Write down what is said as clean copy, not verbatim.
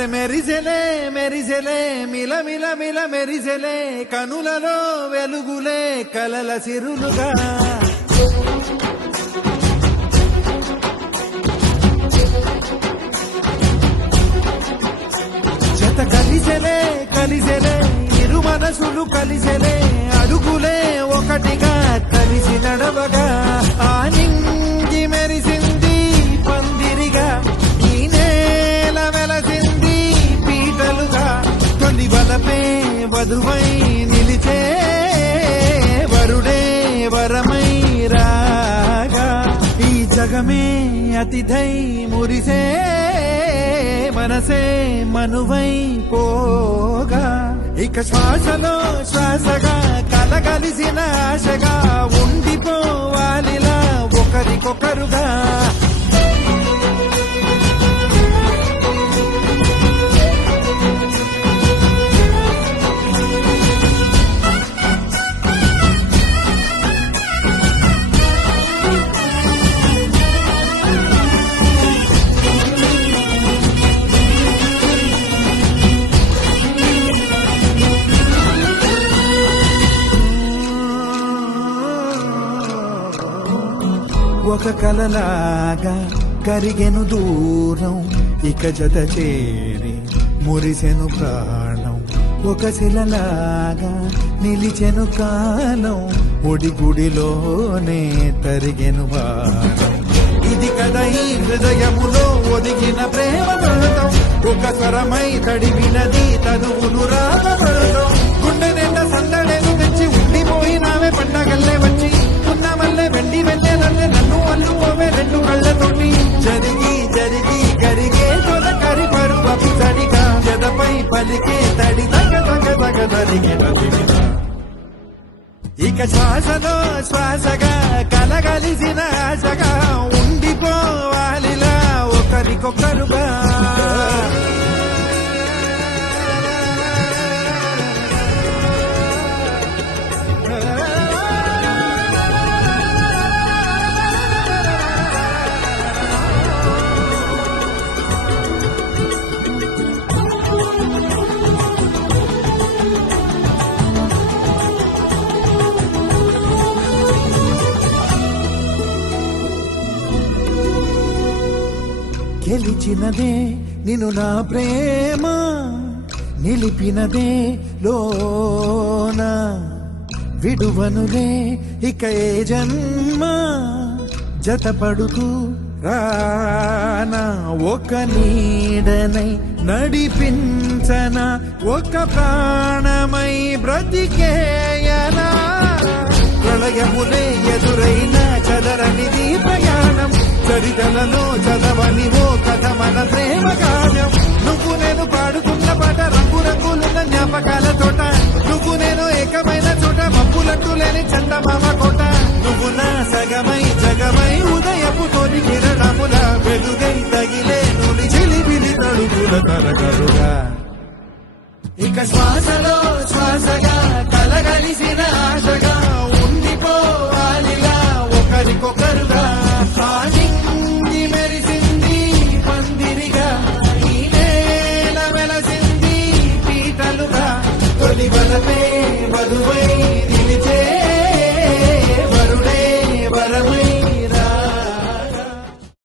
అరే మెరిసెలే మెరిసెలే మిల మిల మిల మెరిసెలే కనులలో వెలుగులే కలల సిరులుగా జత కలిసెలే కలిసెలే ఇరు మనసులు కలిసెలే అడుగులే ఒకటిగా కలిసి నడవగా ఆ నింగి మెరిసింది పందిరిగా ఈ నేల వెలసింది పీటలుగా తొలి వలపే వధువై నిలిచే వరుడే వరమై రాగా ఈ జగమే అతిథై మురిసే మనసే మనువై పోగా ఇక శ్వాసలో శ్వాసగా కలగలిసిన ఆశగా ఉండిపోవాలిలా ఒకరికొకరుగా ఒక కలలాగా కరిగెను దూరం ఇక జత చేరి మురిసెను ప్రాణం ఒక శిలలాగా నిలిచెను కాలం ఒడిగుడిలోనే తరిగెను భారం ఇది కదా ఈ హృదయములో ఒదిగిన ప్రేమ పడతాం ఒక స్వరమై తడివినది తనువును రాగపడతాం గుండె నిండా సందడేను తెచ్చి ఉండిపోయినావే పండగల్లే వచ్చి ఉన్న మల్లె వెండి వెళ్ళేదల్లే నన్ను అల్లుకోవే రెండు కళ్ళతోటి జరిగి జరిగి కరిగే తొలకరి పరువపు తడిగా జదపై పలికే తడి తగ తగ తగ తరిగిన ఇక శ్వాసలో శ్వాసగా కలగలిసిన ఆశగా ఉండిపోవాలిలా ఒకరికొకరుగా గెలిచినదే నిన్ను నా ప్రేమ నిలిపినదే లోన విడువనులే ఇక ఏ జన్మ జతపడుతూ రానా ఒక నీడనై నడిపించన ఒక ప్రాణమై బ్రతికేయనా ప్రళయములే ఎదురైన చదరనిది ప్రయాణం చరితలలో చదవని ఓ కథ మన ప్రేమ కావ్యం నువ్వు నేను పాడుకున్న పాట రంగు రంగులున్న జ్ఞాపకాల తోట నువ్వు నేను ఏకమైన చోట మబ్బులట్టు లేని చందమామ కోట నువ్వు నా సగమై జగమై ఉదయపు తోటి కిరణముల వెలుగై తగిలే నులి చిలిబిలి తడుగుల తరగలుగా ఇక శ్వాసలో శ్వాసగా కలగలిసిన